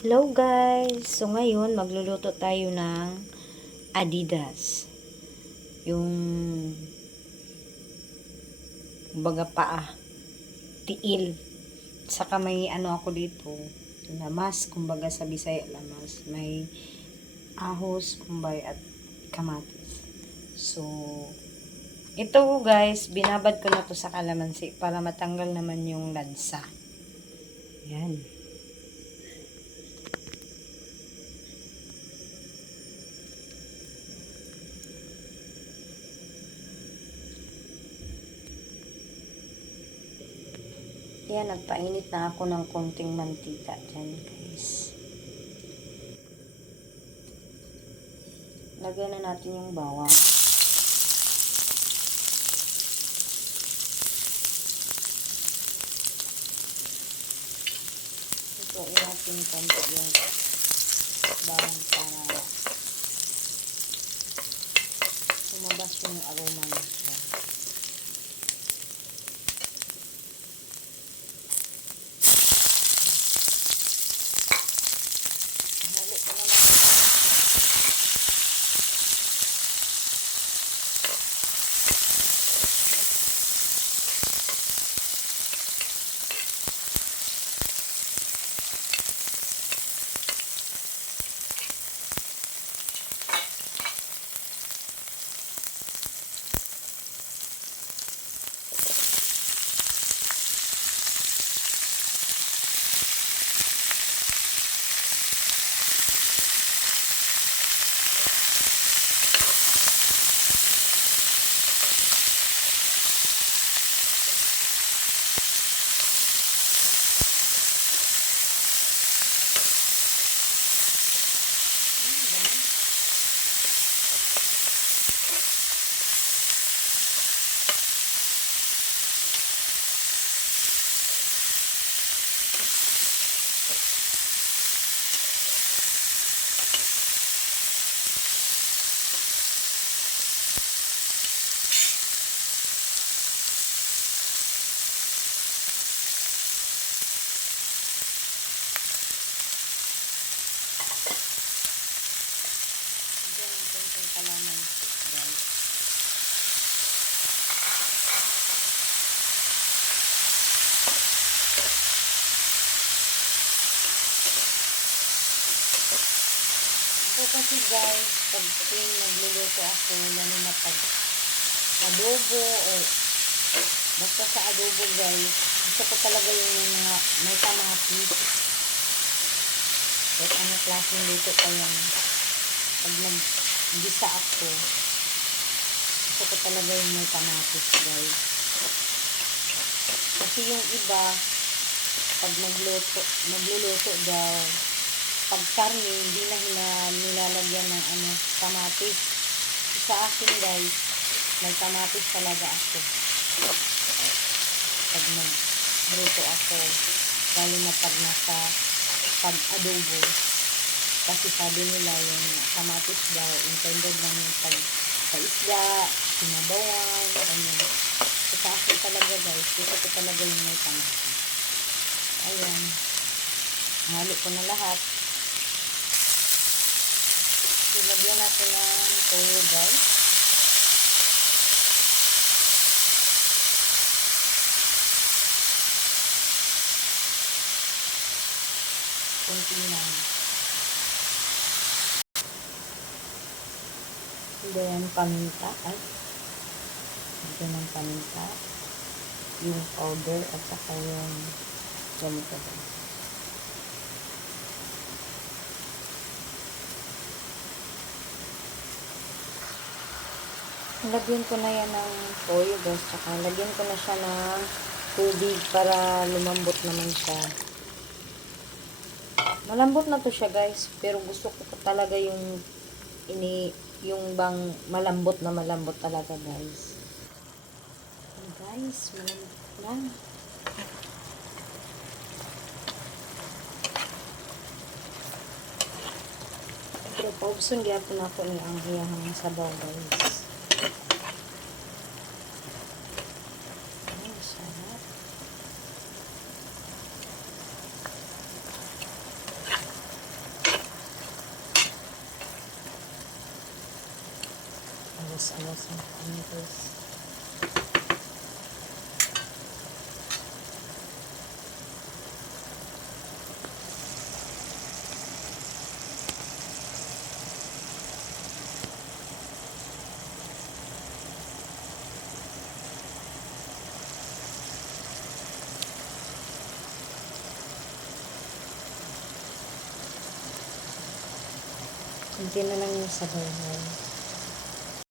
Hello guys! So ngayon magluluto tayo ng Adidas. Yung kumbaga paa, tiil. Saka may ano ako dito, lamas, kumbaga sa Bisaya lamas. May ahos, kumbay at kamatis. So ito guys, binabad ko na to sa kalamansi para matanggal naman yung lansa. Yan. Yan, nagpainit na ako ng konting mantika dyan, guys. Lagyan na natin yung bawang. Ito, natin konti yung bawang para lumabas yung aroma nito. So kasi guys, pag nagluluto ako, lalo na pag adobo o basta sa adobo guys, gusto ko talaga yung mga may kamatis. Kahit ano klaseng luto pa yan. Pag nag-gisa ako, gusto ko talaga yung may kamatis guys. Kasi yung iba, pag magluluto daw, pag karne, hindi na nilalagyan ng kamatis. Sa akin guys, may kamatis talaga ako. Pag magluto ako, lalo na pag nasa pag-adobo. Kasi sabi nila yung kamatis daw, intended ng pag sa isda, sinabawan, ganyan. So, sa akin talaga guys, gusto ko talaga yung may kamatis. Ayan. Halo ko na lahat. Ilagyan natin ng toyo guys. Kunti lang. Then paminta. Lagyan ng paminta. Yung powder at saka yung ganito guys. Lagyan ko na yan ng toyo guys, saka lagyan ko na siya ng tubig para lumambot naman siya. Malambot na to siya guys, pero gusto ko talaga yung bang malambot talaga guys. Guys, malambot lang. Pero paubson gyapon ako ni ang hiyahang sabaw guys. alas-alasan kami guys. Kunti na lang yung sabaw.